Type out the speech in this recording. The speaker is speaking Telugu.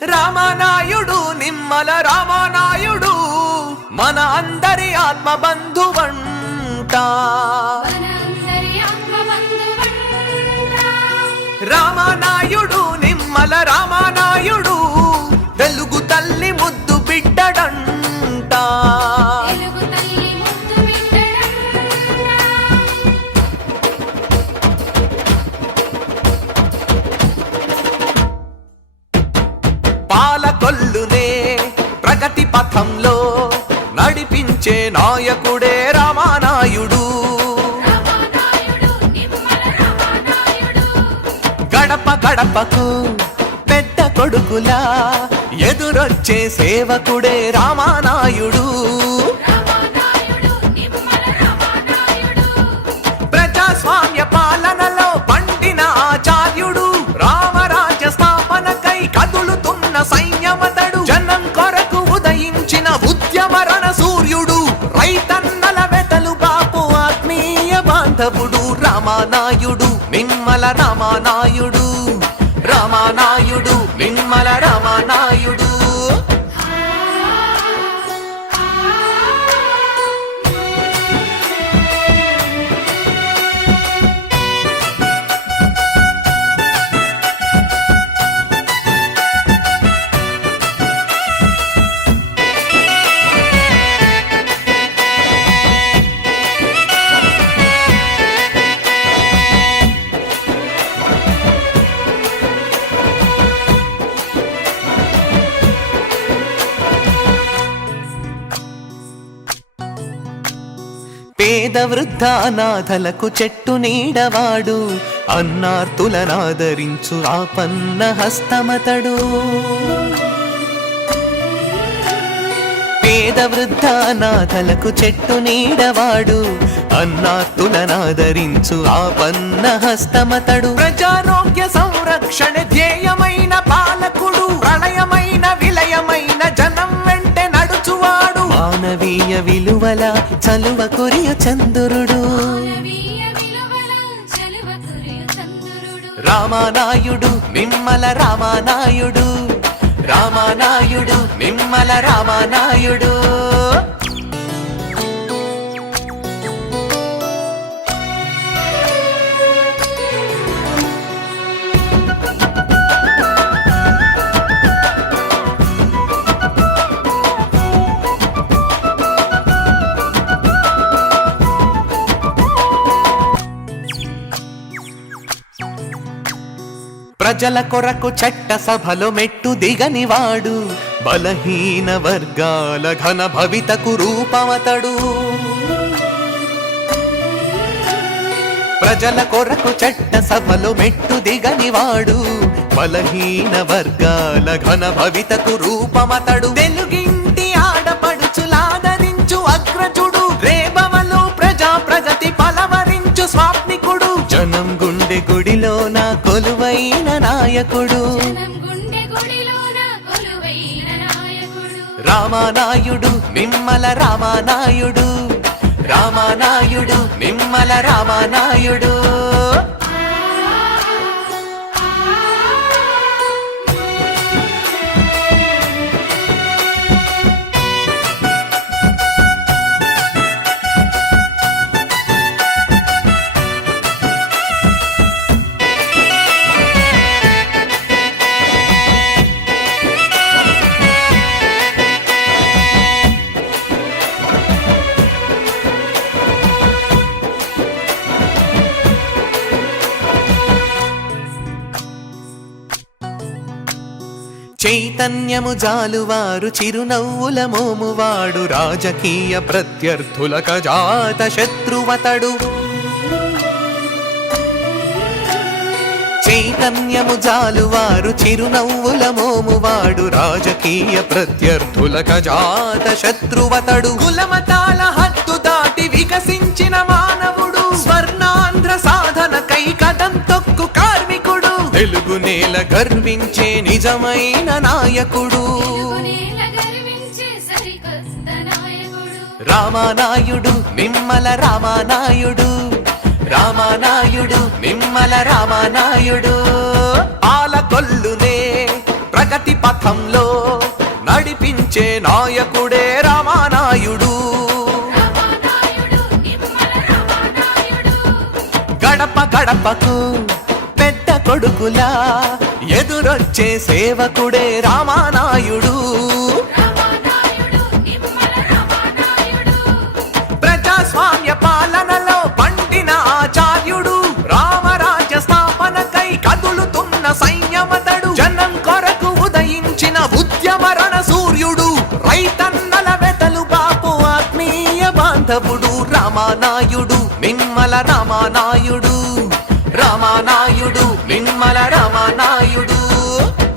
రామనాయుడు నిమ్మల రామనాయుడు మన అందరి ఆత్మ బంధువంట. రామనాయుడు నిమ్మల రామనాయుడు తెలుగు తల్లి ముద్దు బిడ్డడంట ప్రగతి పథంలో నడిపించే నాయకుడే రామానాయుడు. గడప గడపకు పెద్ద కొడుకులా ఎదురొచ్చే సేవకుడే రామానాయుడు, మాధవుడు రామానాయుడు నిమ్మల రామానాయుడు రామానాయుడు నిమ్మల రామ పేద వృద్ధానాథలకు చెట్టు నీడవాడు అన్నార్తులనాదరించు ఆపన్న హస్తమతడు. పేద వృద్ధానాథలకు చెట్టు నీడవాడు అన్నార్తులనాదరించు ఆపన్న హస్తమతడు. ప్రజారోగ్య సంరక్షణ ధ్యేయమైన మానవీయ విలువల చలువ కురియ చంద్రుడు. రామానాయుడు నిమ్మల రామానాయుడు. రామానాయుడు నిమ్మల రామానాయుడు. ప్రజల కొరకు చట్ట సభలు మెట్టు దిగనివాడు బలహీన వర్గాల ఘన భవితకు రూపమతడు ప్రజల కొరకు చట్ట సభలు మెట్టు దిగనివాడు బలహీన వర్గాల ఘన భవితకు రూపమతడు. తెలుగింటి ఆడపడుచులాదరించు అగ్రజుడు. నాయకుడు. రామానాయుడు నిమ్మల రామానాయుడు. రామానాయుడు నిమ్మల రామానాయుడు. చైతన్యము జాలువారు చిరునవ్వుల మోమువాడు రాజకీయ ప్రత్యర్థుల కజాత శత్రువతడు. చైతన్యము జాలువారు చిరునవ్వుల మోమువాడు రాజకీయ ప్రత్యర్థుల కజాత శత్రువతడు. కులమతాల హద్దు దాటి వికసించిన మానవుడు స్వర్ణాంధ్ర సాధనకై కదం నేల గర్వించే నిజమైన నాయకుడు. రామానాయుడు నిమ్మల రామానాయుడు. రామానాయుడు నిమ్మల రామానాయుడు. పాలకొల్లునే ప్రగతి పథంలో నడిపించే నాయకుడే రామానాయుడు. గడప గడపకు కొడుకులా. ఎదురొచ్చే సేవకుడే రామానాయుడు. ప్రజాస్వామ్య పాలనలో పండిన ఆచార్యుడు. రామరాజ్య స్థాపనకై కదులుతున్న సైన్యమతడు. జనం కొరకు ఉదయించిన ఉద్యమరణ సూర్యుడు. రైతన్నల వెతలు బాపు ఆత్మీయ బాంధవుడు. రామానాయుడు నిమ్మల రామానాయుడు. రామానాయుడు నిమ్మల రామానాయుడు.